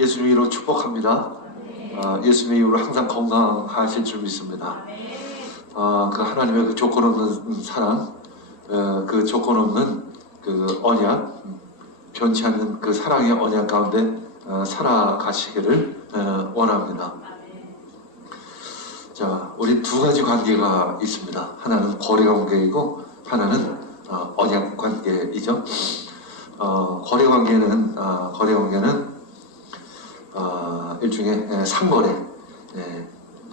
예수님 이름으로 축복합니다. 예수님 이름으로 항상 건강하실 줄 믿습니다. 그 하나님의 그 조건 없는 사랑, 그 조건 없는 그 언약, 변치 않는 그 사랑의 언약 가운데 살아가시기를 원합니다. 자, 우리 두 가지 관계가 있습니다. 하나는 거래 관계이고 하나는 언약 관계이죠. 거래 관계는 일종의 상거래,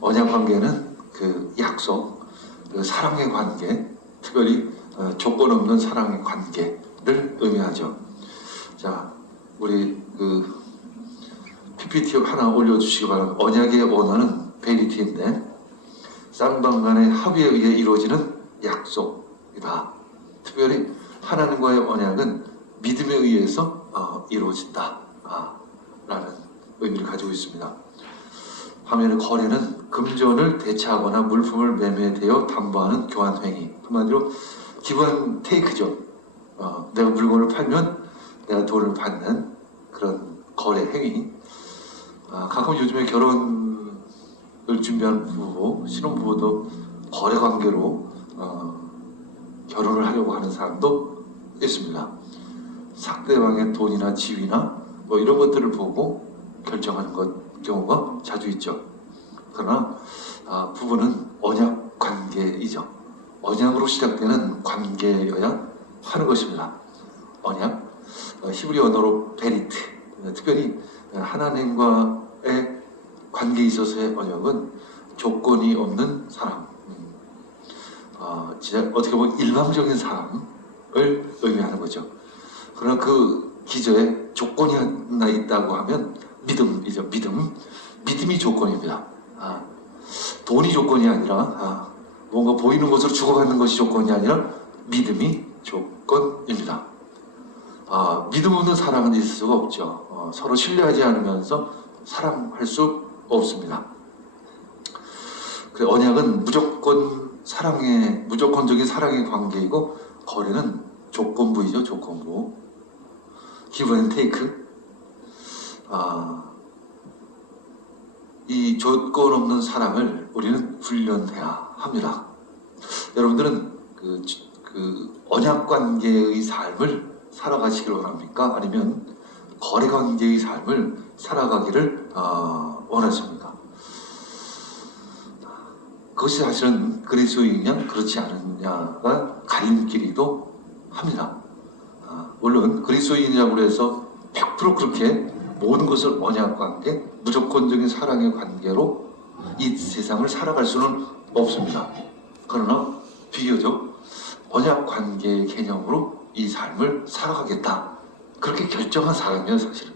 언약 관계는 그 약속, 그 사랑의 관계, 특별히 조건 없는 사랑의 관계를 의미하죠. 자, 우리 그 PPT 하나 올려주시기 바랍니다. 언약의 원어는 베리티인데 쌍방간의 합의에 의해 이루어지는 약속이다. 특별히 하나님과의 언약은 믿음에 의해서 이루어진다 라는 의미를 가지고 있습니다. 반면에 거래는 금전을 대체하거나 물품을 매매되어 담보하는 교환 행위, 한마디로 기브 테이크죠. 내가 물건을 팔면 내가 돈을 받는 그런 거래 행위. 가끔 요즘에 결혼을 준비하는 부부, 신혼부부도 거래 관계로 결혼을 하려고 하는 사람도 있습니다. 상대방의 돈이나 지위나 뭐 이런 것들을 보고 결정하는 경우가 자주 있죠. 그러나 부부는 언약 관계이죠. 언약으로 시작되는 관계여야 하는 것입니다. 언약, 히브리 언어로 베리트, 특별히 하나님과의 관계에 있어서의 언약은 조건이 없는 사랑, 진짜 어떻게 보면 일방적인 사랑을 의미하는 거죠. 그러나 그 기저에 조건이 하나 있다고 하면 믿음이죠. 믿음이 조건입니다. 돈이 조건이 아니라 뭔가 보이는 것으로 주고받는 것이 조건이 아니라 믿음이 조건입니다. 믿음 없는 사랑은 있을 수가 없죠. 서로 신뢰하지 않으면서 사랑할 수 없습니다. 그래, 언약은 무조건적인 사랑의 관계이고 거래는 조건부이죠. 조건부. give and take. 이 조건 없는 사랑을 우리는 훈련해야 합니다. 여러분들은 그 언약 관계의 삶을 살아가시길 원합니까? 아니면 거래 관계의 삶을 살아가기를 원하십니까? 그것이 사실은 그리스도이냐 그렇지 않느냐가 갈림길이기도 합니다. 물론 그리스도인이라고 해서 100% 그렇게 모든 것을 언약 관계, 무조건적인 사랑의 관계로 이 세상을 살아갈 수는 없습니다. 그러나 비교적 언약 관계의 개념으로 이 삶을 살아가겠다. 그렇게 결정한 사람이에요, 사실은.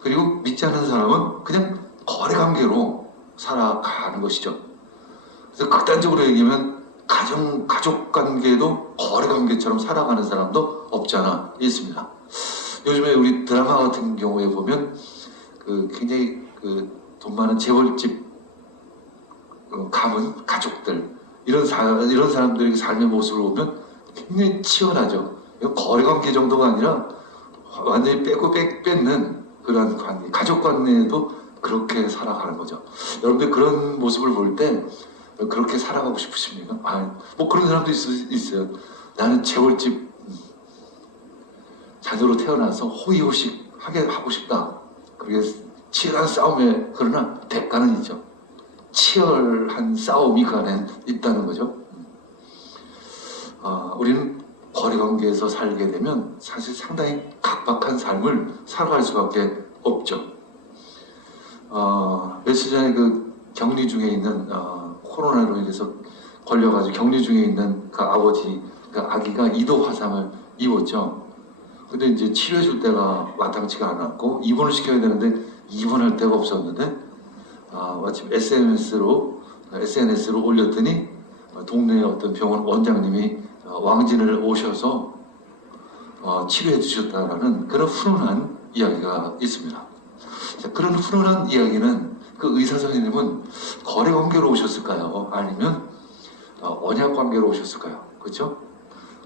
그리고 믿지 않는 사람은 그냥 거래 관계로 살아가는 것이죠. 그래서 극단적으로 얘기하면 가족 관계도 거래 관계처럼 살아가는 사람도 없지 않아 있습니다. 요즘에 우리 드라마 같은 경우에 보면 굉장히 돈 많은 재벌집 가문 가족들 이런 사람들의 삶의 모습을 보면 굉장히 치열하죠. 거래 관계 정도가 아니라 완전히 뺏는 그런 관계, 가족 관계도 그렇게 살아가는 거죠. 여러분들 그런 모습을 볼 때 그렇게 살아가고 싶으십니까? 뭐 그런 사람도 있어요. 나는 재벌집 자녀로 태어나서 호의호식 하게 하고 싶다. 그게 치열한 싸움에, 그러나 대가는 있죠. 치열한 싸움이 그 안에 있다는 거죠. 우리는 거래관계에서 살게 되면 사실 상당히 각박한 삶을 살아갈 수밖에 없죠. 며칠 전에 그 격리 중에 있는 코로나로 인해서 걸려가지고 격리 중에 있는 그 아버지, 그 아기가 2도 화상을 입었죠. 근데 이제 치료해줄 때가 마땅치가 않았고 입원을 시켜야 되는데 입원할 데가 없었는데 마침 SNS로 올렸더니 동네의 어떤 병원 원장님이 왕진을 오셔서 치료해 주셨다라는 그런 훈훈한 이야기가 있습니다. 자, 그런 훈훈한 이야기는 그 의사 선생님은 거래 관계로 오셨을까요? 아니면 언약 관계로 오셨을까요? 그렇죠?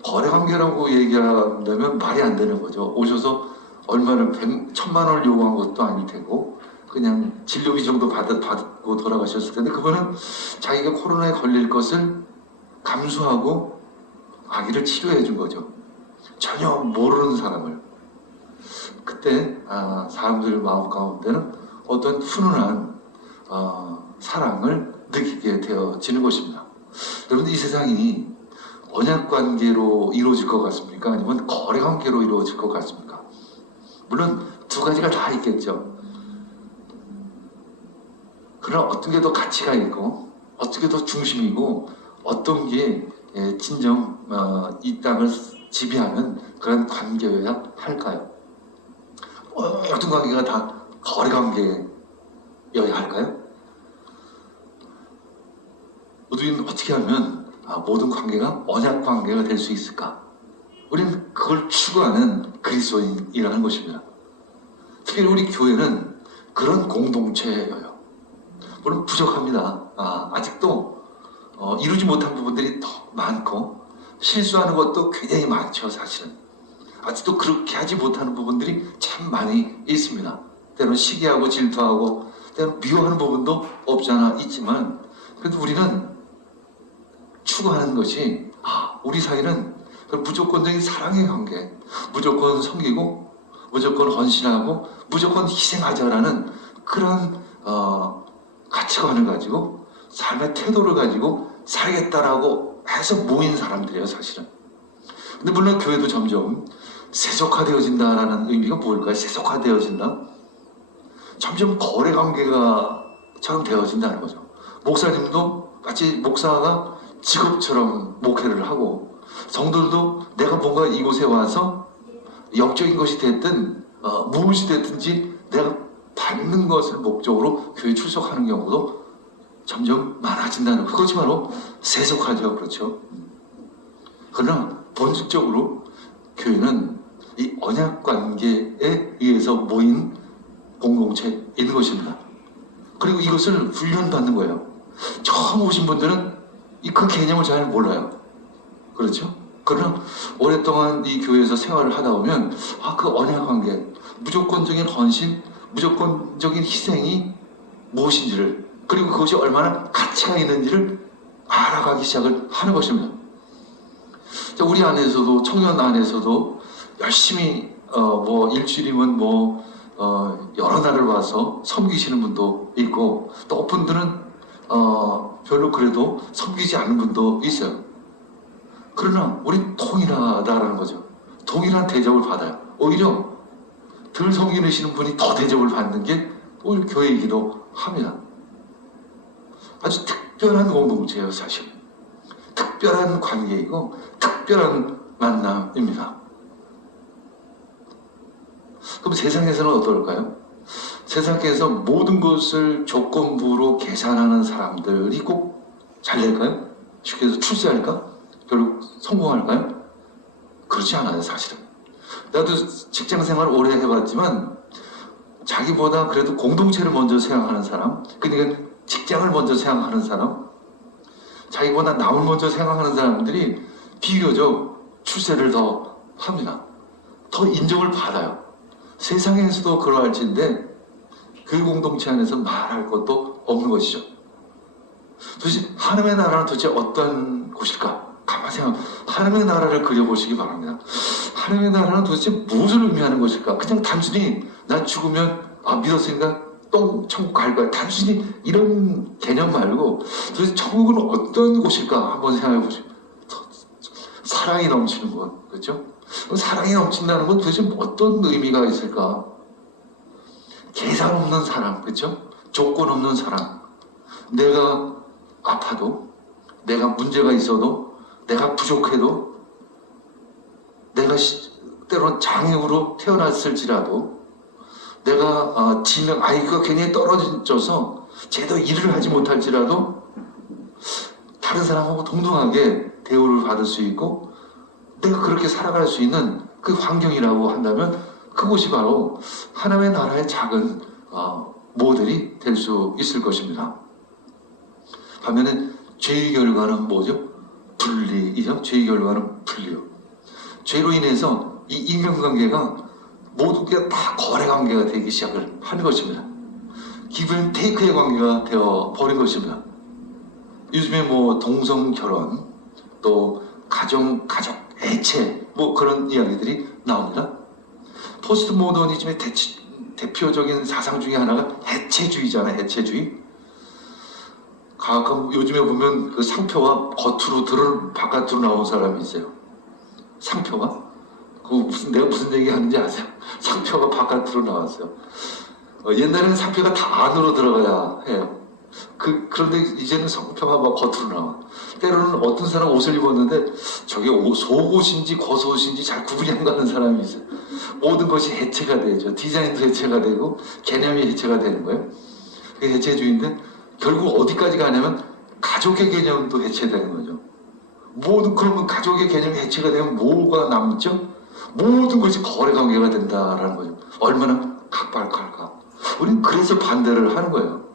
거래 관계라고 얘기한다면 말이 안 되는 거죠. 오셔서 얼마나 1,000만 원을 요구한 것도 아닐 테고 그냥 진료비 정도 받고 돌아가셨을 텐데 그분은 자기가 코로나에 걸릴 것을 감수하고 아기를 치료해 준 거죠. 전혀 모르는 사람을. 그때 사람들 마음 가운데는 어떤 훈훈한 사랑을 느끼게 되어지는 것입니다. 여러분, 이 세상이 언약 관계로 이루어질 것 같습니까? 아니면 거래 관계로 이루어질 것 같습니까? 물론 두 가지가 다 있겠죠. 그러나 어떤 게 더 가치가 있고 어떤 게 더 중심이고 어떤 게 진정 이 땅을 지배하는 그런 관계여야 할까요? 어떤 관계가 다 거래 관계여야 할까요? 우리는 어떻게 하면 모든 관계가 언약 관계가 될 수 있을까? 우리는 그걸 추구하는 그리스도인이라는 것입니다. 특히 우리 교회는 그런 공동체예요. 물론 부족합니다. 아직도 이루지 못한 부분들이 더 많고 실수하는 것도 굉장히 많죠, 사실은. 아직도 그렇게 하지 못하는 부분들이 참 많이 있습니다. 때로는 시기하고 질투하고 때로는 미워하는 부분도 없지 않아 있지만 그래도 우리는 추구하는 것이 우리 사이는 무조건적인 사랑의 관계, 무조건 섬기고 무조건 헌신하고 무조건 희생하자라는 그런 가치관을 가지고 삶의 태도를 가지고 살겠다라고 해서 모인 사람들이에요, 사실은. 근데 물론 교회도 점점 세속화되어진다라는 의미가 뭘까요? 세속화되어진다? 점점 거래 관계가처럼 되어진다는 거죠. 목사님도 마치 목사가 직업처럼 목회를 하고 성도들도 내가 뭔가 이곳에 와서 영적인 것이 됐든 무엇이 됐든지 내가 받는 것을 목적으로 교회 출석하는 경우도 점점 많아진다는 것. 그것이 바로 세속화죠. 그렇죠? 그러나 본질적으로 교회는 이 언약 관계에 의해서 모인 공동체인 것입니다. 그리고 이것을 훈련받는 거예요. 처음 오신 분들은 그 개념을 잘 몰라요. 그렇죠? 그러나 오랫동안 이 교회에서 생활을 하다 보면 그 언약 관계, 무조건적인 헌신, 무조건적인 희생이 무엇인지를 그리고 그것이 얼마나 가치가 있는지를 알아가기 시작을 하는 것입니다. 우리 안에서도 청년 안에서도 열심히 일주일이면 여러 날을 와서 섬기시는 분도 있고 또 어떤 분들은 별로 그래도 섬기지 않는 분도 있어요. 그러나 우린 통일하다라는 거죠. 동일한 대접을 받아요. 오히려 덜 섬기시는 분이 더 대접을 받는 게 오히려 교회이기도 합니다. 아주 특별한 공동체예요, 사실. 특별한 관계이고 특별한 만남입니다. 그럼 세상에서는 어떨까요? 세상에서 모든 것을 조건부로 계산하는 사람들이 꼭 잘 될까요? 쉽게 해서 출세할까? 결국 성공할까요? 그렇지 않아요, 사실은. 나도 직장 생활을 오래 해봤지만 자기보다 그래도 공동체를 먼저 생각하는 사람, 그러니까 직장을 먼저 생각하는 사람, 자기보다 남을 먼저 생각하는 사람들이 비교적 출세를 더 합니다. 더 인정을 받아요. 세상에서도 그러할진데 그 공동체 안에서 말할 것도 없는 것이죠. 도대체 하나님의 나라는 도대체 어떤 곳일까? 가만히 생각하면 하나님의 나라를 그려보시기 바랍니다. 하나님의 나라는 도대체 무엇을 의미하는 것일까? 그냥 단순히 난 죽으면 믿었으니까 천국 갈 거야. 단순히 이런 개념 말고 도대체 천국은 어떤 곳일까? 한번 생각해 보시죠. 사랑이 넘치는 것, 그렇죠? 사랑이 넘친다는 건 도대체 어떤 의미가 있을까? 계산 없는 사랑, 그렇죠? 조건 없는 사랑. 내가 아파도, 내가 문제가 있어도, 내가 부족해도, 내가 때로는 장애우로 태어났을지라도, 내가 지명 아이가 굉장히 떨어져서 제대로 일을 하지 못할지라도 다른 사람하고 동등하게 대우를 받을 수 있고 내가 그렇게 살아갈 수 있는 그 환경이라고 한다면 그곳이 바로 하나님의 나라의 작은 모델이 될 수 있을 것입니다. 반면에 죄의 결과는 뭐죠? 분리이죠. 죄의 결과는 분리요. 죄로 인해서 이 인간관계가 모든 게 다 거래 관계가 되기 시작을 하는 것입니다. 기브 테이크의 관계가 되어 버린 것입니다. 요즘에 뭐 동성 결혼, 또 가족 해체, 뭐 그런 이야기들이 나옵니다. 포스트 모더니즘의 대표적인 사상 중에 하나가 해체주의잖아요. 해체주의. 가끔 요즘에 보면 그 상표가 겉으로 바깥으로 나온 사람이 있어요. 상표가 내가 무슨 얘기 하는지 아세요? 상표가 바깥으로 나왔어요. 옛날에는 상표가 다 안으로 들어가야 해요. 그런데 이제는 상표가 막 겉으로 나와. 때로는 어떤 사람 옷을 입었는데 저게 속옷인지 겉옷인지 잘 구분이 안 가는 사람이 있어요. 모든 것이 해체가 되죠. 디자인도 해체가 되고 개념이 해체가 되는 거예요. 그게 해체주의인데 결국 어디까지 가냐면 가족의 개념도 해체되는 거죠. 그러면 가족의 개념이 해체가 되면 뭐가 남죠? 모든 것이 거래 관계가 된다라는 거죠. 얼마나 각박할까. 우리는 그래서 반대를 하는 거예요.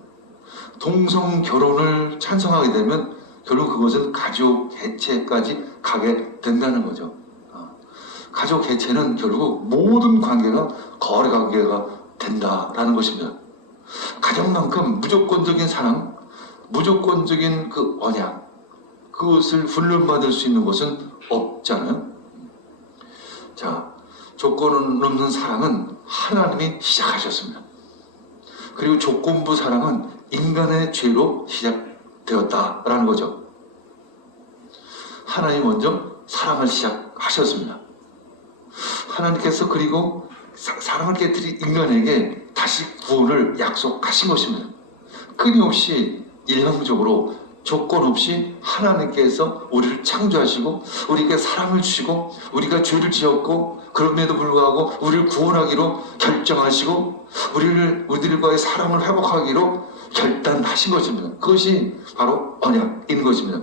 동성 결혼을 찬성하게 되면 결국 그것은 가족 해체까지 가게 된다는 거죠. 가족 해체는 결국 모든 관계가 거래 관계가 된다라는 것입니다. 가족만큼 무조건적인 사랑, 무조건적인 그 언약, 그것을 훈련받을 수 있는 것은 없잖아요. 자, 조건 없는 사랑은 하나님이 시작하셨습니다. 그리고 조건부 사랑은 인간의 죄로 시작되었다라는 거죠. 하나님이 먼저 사랑을 시작하셨습니다. 하나님께서 그리고 사랑을 깨뜨린 인간에게 다시 구원을 약속하신 것입니다. 끊임없이 일방적으로 조건 없이 하나님께서 우리를 창조하시고 우리에게 사랑을 주시고 우리가 죄를 지었고 그럼에도 불구하고 우리를 구원하기로 결정하시고 우리들과의 사랑을 회복하기로 결단하신 것입니다. 그것이 바로 언약인 것입니다.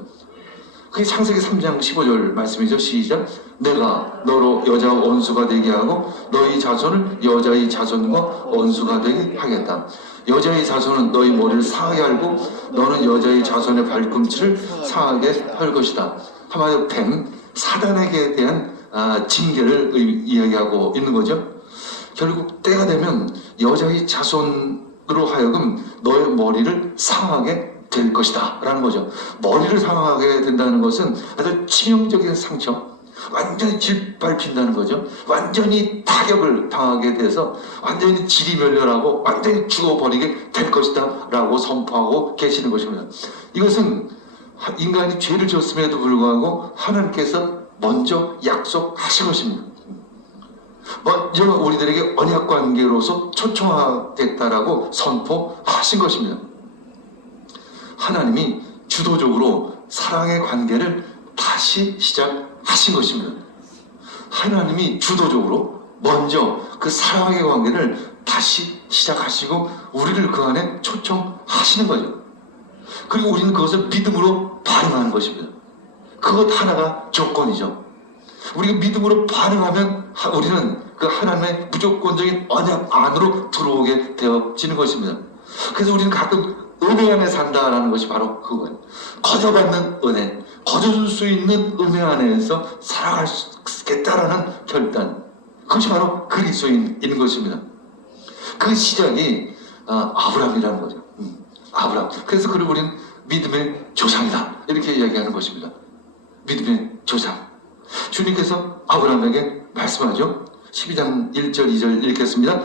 그게 창세기 3장 15절 말씀이죠. 시작. 내가 너로 여자와 원수가 되게 하고 너희 자손을 여자의 자손과 원수가 되게 하겠다. 여자의 자손은 너희 머리를 상하게 할고 너는 여자의 자손의 발꿈치를 상하게 할 것이다. 한마디로 뱀, 사단에게 대한 징계를 이야기하고 있는 거죠. 결국 때가 되면 여자의 자손으로 하여금 너의 머리를 상하게 될 것이다 라는 거죠. 머리를 상하게 된다는 것은 아주 치명적인 상처, 완전히 짓밟힌다는 거죠. 완전히 타격을 당하게 돼서 완전히 지리멸렬하고 완전히 죽어버리게 될 것이다 라고 선포하고 계시는 것입니다. 이것은 인간이 죄를 지었음에도 불구하고 하나님께서 먼저 약속하신 것입니다. 먼저 우리들에게 언약관계로서 초청하겠다라고 선포하신 것입니다. 하나님이 주도적으로 사랑의 관계를 다시 시작하신 것입니다. 하나님이 주도적으로 먼저 그 사랑의 관계를 다시 시작하시고 우리를 그 안에 초청하시는 거죠. 그리고 우리는 그것을 믿음으로 반응하는 것입니다. 그것 하나가 조건이죠. 우리가 믿음으로 반응하면 우리는 그 하나님의 무조건적인 언약 안으로 들어오게 되어지는 것입니다. 그래서 우리는 가끔 은혜 안에 산다라는 것이 바로 그거예요. 거저받는 은혜, 거저줄 수 있는 은혜 안에서 살아갈 수 있겠다라는 결단. 그것이 바로 그리스도인인 것입니다. 그 시작이 아브라함이라는 거죠. 아브라함. 그래서 그를 우리는 믿음의 조상이다 이렇게 이야기하는 것입니다. 믿음의 조상. 주님께서 아브라함에게 말씀하죠. 12장 1절 2절 읽겠습니다.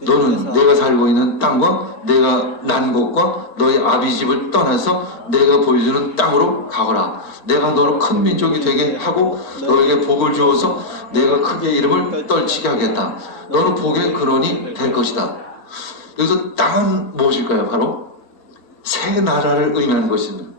너는 내가 살고 있는 땅과 내가 난 곳과 너희 아비 집을 떠나서 내가 보여주는 땅으로 가거라. 내가 너를 큰 민족이 되게 하고 너에게 복을 주어서 내가 크게 이름을 떨치게 하겠다. 너는 복의 근원이 될 것이다. 여기서 땅은 무엇일까요? 바로 새 나라를 의미하는 것입니다.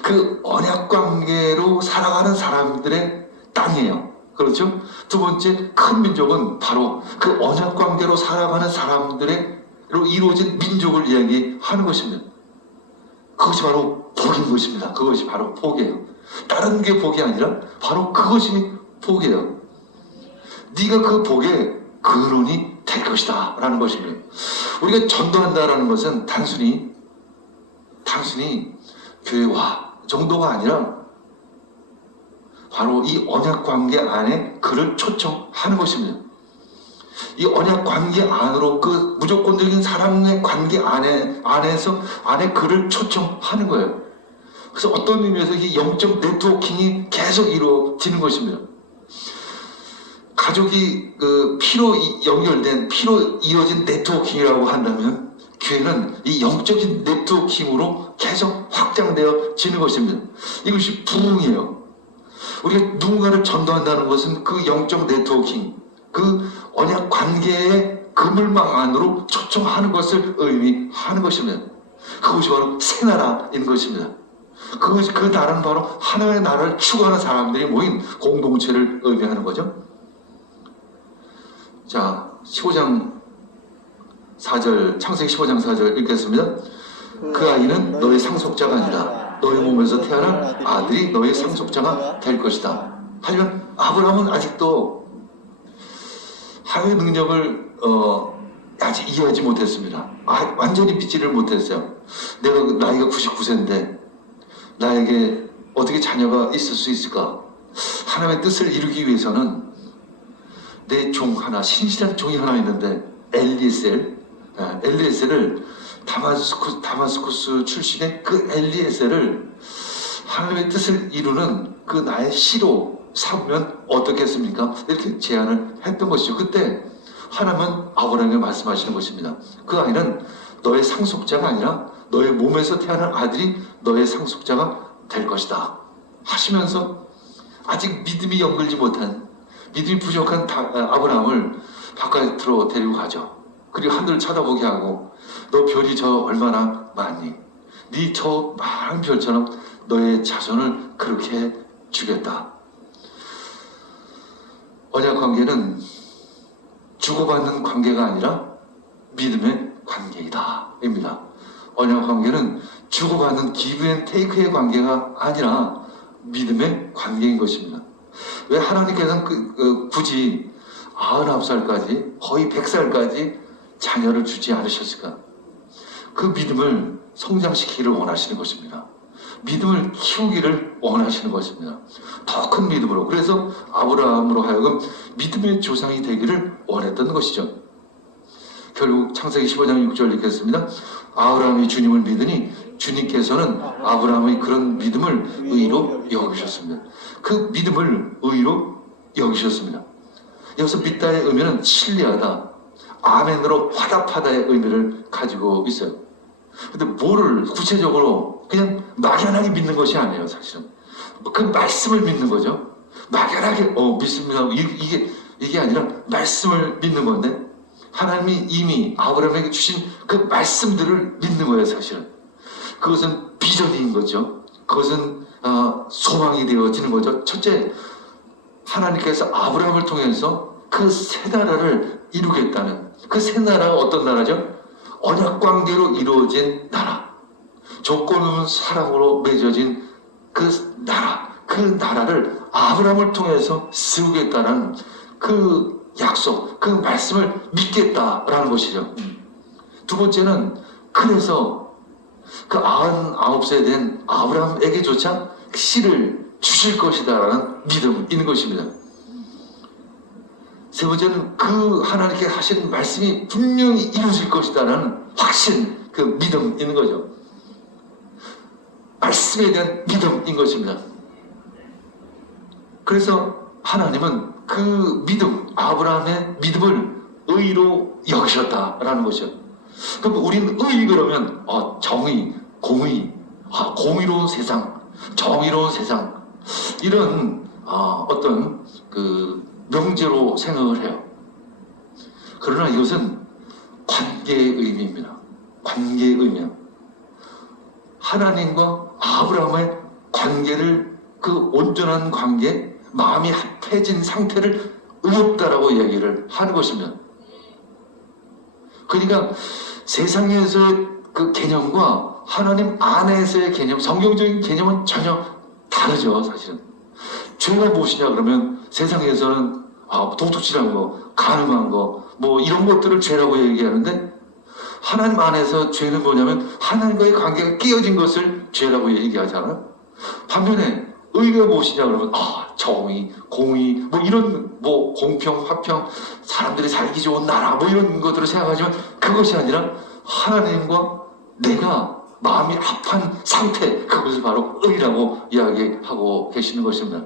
그 언약관계로 살아가는 사람들의 땅이에요. 그렇죠? 두 번째 큰 민족은 바로 그 언약관계로 살아가는 사람들로 이루어진 민족을 이야기하는 것입니다. 그것이 바로 복인 것입니다. 그것이 바로 복이에요. 다른 게 복이 아니라 바로 그것이 복이에요. 네가 그 복의 근원이 될 것이다 라는 것입니다. 우리가 전도한다라는 것은 단순히 교회와 정도가 아니라 바로 이 언약관계 안에 그를 초청하는 것입니다. 이 언약 관계 안으로 그 무조건적인 사람의 관계 안에 그를 초청하는 거예요. 그래서 어떤 의미에서 이 영적 네트워킹이 계속 이루어지는 것입니다. 가족이 그 피로 연결된, 피로 이어진 네트워킹이라고 한다면 교회는 이 영적인 네트워킹으로 계속 확장되어지는 것입니다. 이것이 부흥이에요. 우리가 누군가를 전도한다는 것은 그 영적 네트워킹, 그 언약 관계의 그물망 안으로 초청하는 것을 의미하는 것입니다. 그것이 바로 새 나라인 것입니다. 그 나라는 바로 하나의 나라를 추구하는 사람들이 모인 공동체를 의미하는 거죠. 자, 15장 4절, 창세기 15장 4절 읽겠습니다. 그 아이는 너의 상속자가 아니라 너의 몸에서 태어난 아들이 너의 상속자가 될 것이다. 하지만 아브라함은 아직도 하나님의 능력을 아직 이해하지 못했습니다. 완전히 믿지를 못했어요. 내가 나이가 99세인데 나에게 어떻게 자녀가 있을 수 있을까? 하나님의 뜻을 이루기 위해서는 내 종 하나, 신실한 종이 하나 있는데 엘리에셀을 다마스쿠스 출신의 그 엘리에셀을 하나님의 뜻을 이루는 그 나의 시로 삼으면 어떻겠습니까? 이렇게 제안을 했던 것이죠. 그때 하나님은 아브라함에게 말씀하시는 것입니다. 그 아이는 너의 상속자가 아니라 너의 몸에서 태어난 아들이 너의 상속자가 될 것이다 하시면서 아직 믿음이 연결지 못한, 믿음이 부족한 아브라함을 바깥으로 데리고 가죠. 그리고 하늘을 쳐다보게 하고 너 별이 저 얼마나 많니? 네 저 많은 별처럼 너의 자손을 그렇게 주겠다. 언약 관계는 주고받는 관계가 아니라 믿음의 관계이다 입니다. 언약 관계는 주고받는 기브 앤 테이크의 관계가 아니라 믿음의 관계인 것입니다. 왜 하나님께서는 굳이 99살까지 거의 100살까지 자녀를 주지 않으셨을까? 그 믿음을 성장시키기를 원하시는 것입니다. 믿음을 키우기를 원하시는 것입니다. 더 큰 믿음으로. 그래서 아브라함으로 하여금 믿음의 조상이 되기를 원했던 것이죠. 결국 창세기 15장 6절 읽겠습니다. 아브라함이 주님을 믿으니 주님께서는 아브라함의 그런 믿음을 의로 여기셨습니다. 그 믿음을 의로 여기셨습니다. 여기서 믿다의 의미는 신뢰하다, 아멘으로 화답하다의 의미를 가지고 있어요. 근데 뭐를 구체적으로 그냥 막연하게 믿는 것이 아니에요. 사실은 그 말씀을 믿는 거죠. 막연하게 믿습니다 이게 아니라 말씀을 믿는 건데, 하나님이 이미 아브라함에게 주신 그 말씀들을 믿는 거예요. 사실은 그것은 비전인 거죠. 그것은 소망이 되어지는 거죠. 첫째, 하나님께서 아브라함을 통해서 그 새 나라를 이루겠다는, 그 새 나라가 어떤 나라죠? 언약 관계로 이루어진 나라, 조건 없는 사랑으로 맺어진 그 나라, 그 나라를 아브라함을 통해서 세우겠다는 그 약속, 그 말씀을 믿겠다라는 것이죠. 두 번째는 그래서 그 99세 된 아브라함에게조차 씨를 주실 것이다라는 믿음이 있는 것입니다. 세 번째는 그 하나님께 하신 말씀이 분명히 이루어질 것이다라는 확신, 그 믿음이 있는 거죠. 말씀에 대한 믿음인 것입니다. 그래서 하나님은 그 믿음, 아브라함의 믿음을 의로 여기셨다라는 것이죠. 그럼 우리는 의 그러면 정의, 공의, 공의로운 세상, 정의로운 세상, 이런 어떤 그 명제로 생각을 해요. 그러나 이것은 관계의 의미입니다. 관계의 의미야. 하나님과 아브라함의 관계를, 그 온전한 관계, 마음이 합해진 상태를 의롭다라고 이야기를 하는 것입니다. 그러니까 세상에서의 그 개념과 하나님 안에서의 개념, 성경적인 개념은 전혀 다르죠. 사실은 죄가 무엇이냐 그러면 세상에서는 도둑질한 거, 가늠한 거, 뭐 이런 것들을 죄라고 얘기하는데, 하나님 안에서 죄는 뭐냐면 하나님과의 관계가 깨어진 것을 죄라고 얘기하잖아요. 반면에 의가 무엇이냐 그러면 정의, 공의, 뭐 이런 뭐 공평, 화평, 사람들이 살기 좋은 나라 뭐 이런 것들을 생각하지만 그것이 아니라 하나님과 내가 마음이 합한 상태, 그것을 바로 의라고 이야기하고 계시는 것입니다.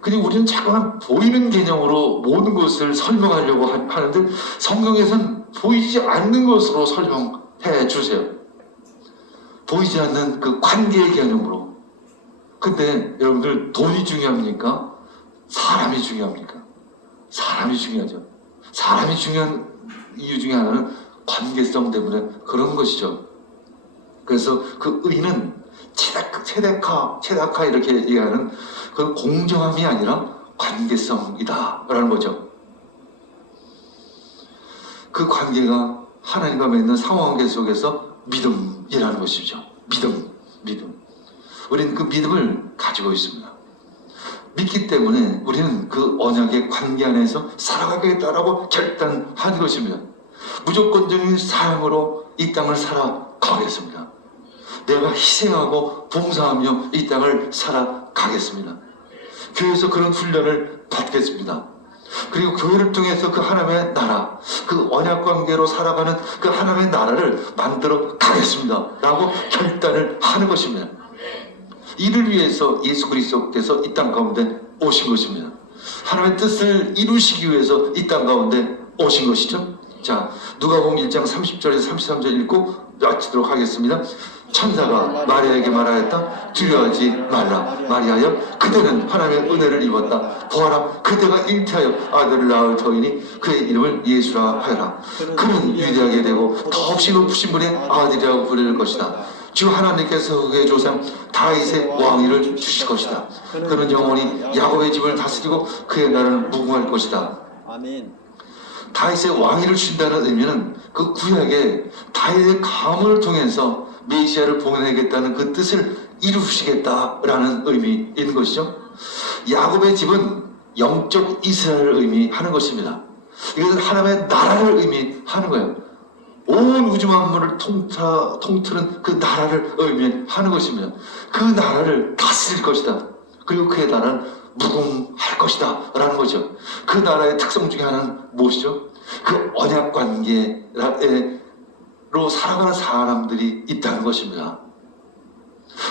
근데 우리는 자꾸만 보이는 개념으로 모든 것을 설명하려고 하는데 성경에서는 보이지 않는 것으로 설명해 주세요. 보이지 않는 그 관계의 개념으로. 근데 여러분들 돈이 중요합니까? 사람이 중요합니까? 사람이 중요하죠. 사람이 중요한 이유 중에 하나는 관계성 때문에 그런 것이죠. 그래서 그 의는 체다카 이렇게 얘기하는 그 공정함이 아니라 관계성이다 라는 거죠. 그 관계가 하나님과 맺는 상황관계 속에서 믿음이라는 것이죠. 믿음. 우리는 그 믿음을 가지고 있습니다. 믿기 때문에 우리는 그 언약의 관계 안에서 살아가겠다라고 결단한 것입니다. 무조건적인 사랑으로 이 땅을 살아가겠습니다. 내가 희생하고 봉사하며 이 땅을 살아가겠습니다. 교회에서 그런 훈련을 받겠습니다. 그리고 교회를 통해서 그 하나님의 나라, 그 언약관계로 살아가는 그 하나님의 나라를 만들어 가겠습니다 라고 결단을 하는 것입니다. 이를 위해서 예수 그리스도께서 이 땅 가운데 오신 것입니다. 하나님의 뜻을 이루시기 위해서 이 땅 가운데 오신 것이죠. 자, 누가복음 1장 30절에서 33절 읽고 마치도록 하겠습니다. 천사가 마리아에게 말하였다. 두려워하지 말라. 마리아여, 그대는 하나님의 은혜를 입었다. 보아라, 그대가 잉태하여 아들을 낳을 터이니 그의 이름을 예수라 하여라. 그는 위대하게 되고 더없이 높으신 분의 아들이라고 부를 것이다. 주 하나님께서 그의 조상 다윗의 왕위를 주실 것이다. 그는 영원히 야곱의 집을 다스리고 그의 나라는 무궁할 것이다. 아멘. 다윗의 왕위를 주신다는 의미는 그 구약의 다윗의 가문을 통해서 메시아를 보내겠다는 그 뜻을 이루시겠다라는 의미인 것이죠. 야곱의 집은 영적 이스라엘을 의미하는 것입니다. 이것은 하나님의 나라를 의미하는 거예요. 온 우주 만물을 통틀은 그 나라를 의미하는 것입니다. 그 나라를 다스릴 것이다. 그리고 그의 나라는 무궁할 것이다 라는 거죠. 그 나라의 특성 중에 하나는 무엇이죠? 그 언약 관계로 살아가는 사람들이 있다는 것입니다.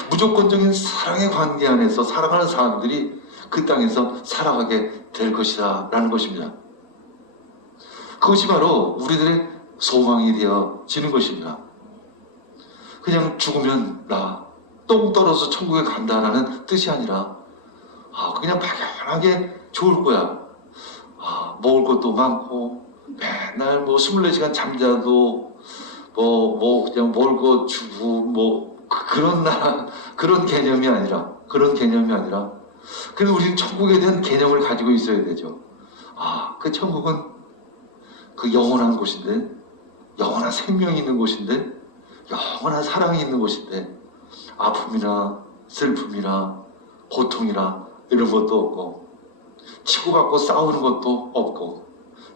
무조건적인 사랑의 관계 안에서 살아가는 사람들이 그 땅에서 살아가게 될 것이다 라는 것입니다. 그것이 바로 우리들의 소망이 되어지는 것입니다. 그냥 죽으면 똥 떨어서 천국에 간다라는 뜻이 아니라 그냥 막연하게 좋을 거야. 먹을 것도 많고 맨날 24시간 잠자도 그냥 먹을 거 주고 그런 개념이 아니라 그래서 우리는 천국에 대한 개념을 가지고 있어야 되죠. 그 천국은 그 영원한 곳인데, 영원한 생명이 있는 곳인데, 영원한 사랑이 있는 곳인데, 아픔이나 슬픔이나 고통이나 이런 것도 없고, 치고받고 싸우는 것도 없고,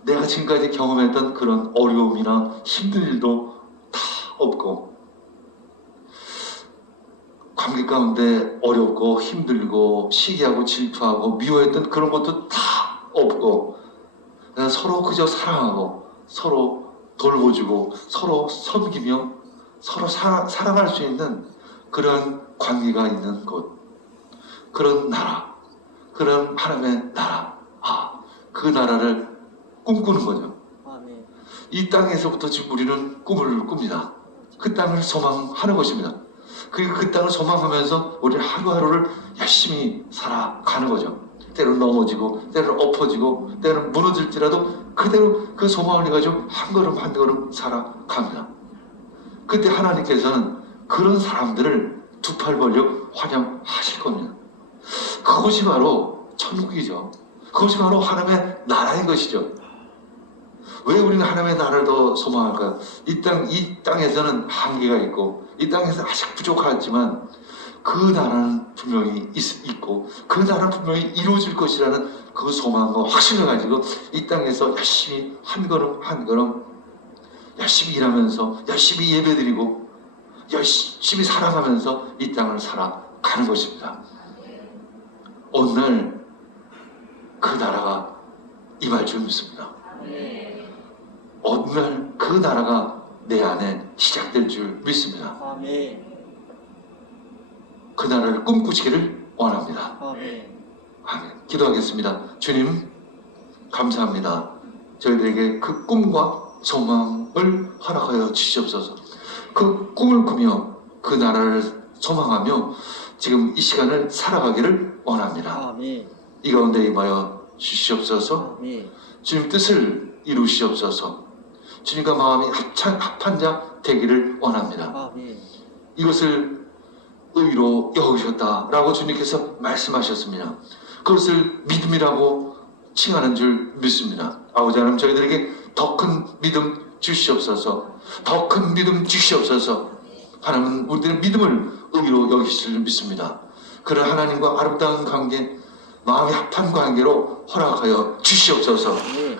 내가 지금까지 경험했던 그런 어려움이나 힘든 일도 다 없고, 관계 가운데 어렵고 힘들고 시기하고 질투하고 미워했던 그런 것도 다 없고, 서로 그저 사랑하고 서로 돌보주고 서로 섬기며 서로 사랑할 수 있는 그런 관계가 있는 곳, 그런 나라, 그런 하나님의 나라, 그 나라를 꿈꾸는 거죠. 이 땅에서부터 지금 우리는 꿈을 꿉니다. 그 땅을 소망하는 것입니다. 그리고 그 땅을 소망하면서 우리 하루하루를 열심히 살아가는 거죠. 때로는 넘어지고, 때로는 엎어지고, 때로는 무너질지라도 그대로 그 소망을 해가지고 한 걸음 한 걸음 살아갑니다. 그때 하나님께서는 그런 사람들을 두 팔 벌려 환영하실 겁니다. 그것이 바로 천국이죠. 그것이 바로 하나님의 나라인 것이죠. 왜 우리는 하나님의 나라를 더 소망할까요? 이 땅에서는 한계가 있고, 이 땅에서 아직 부족하지만 그 나라는 분명히 있고, 그 나라는 분명히 이루어질 것이라는 그 소망과 확신을 가지고 이 땅에서 열심히 한 걸음 한 걸음 열심히 일하면서 열심히 예배드리고 열심히 살아가면서 이 땅을 살아가는 것입니다. 어느 날 그 나라가 임할 줄 믿습니다. 어느 날 그 나라가 내 안에 시작될 줄 믿습니다. 아멘. 그 나라를 꿈꾸시기를 원합니다. 아멘. 아멘. 기도하겠습니다. 주님, 감사합니다. 저희들에게 그 꿈과 소망을 허락하여 주시옵소서. 그 꿈을 꾸며 그 나라를 소망하며 지금 이 시간을 살아가기를 원합니다. 아멘. 이 가운데 임하여 주시옵소서. 아멘. 주님 뜻을 이루시옵소서. 주님과 마음이 합한 자 되기를 원합니다. 아멘. 이것을 의로 여기셨다라고 주님께서 말씀하셨습니다. 그것을 믿음이라고 칭하는 줄 믿습니다. 아버지 하나님, 저희들에게 더 큰 믿음 주시옵소서. 더 큰 믿음 주시옵소서. 하나님은 우리들의 믿음을 의로 여기실 줄 믿습니다. 그런 하나님과 아름다운 관계, 마음이 합한 관계로 허락하여 주시옵소서. 아멘.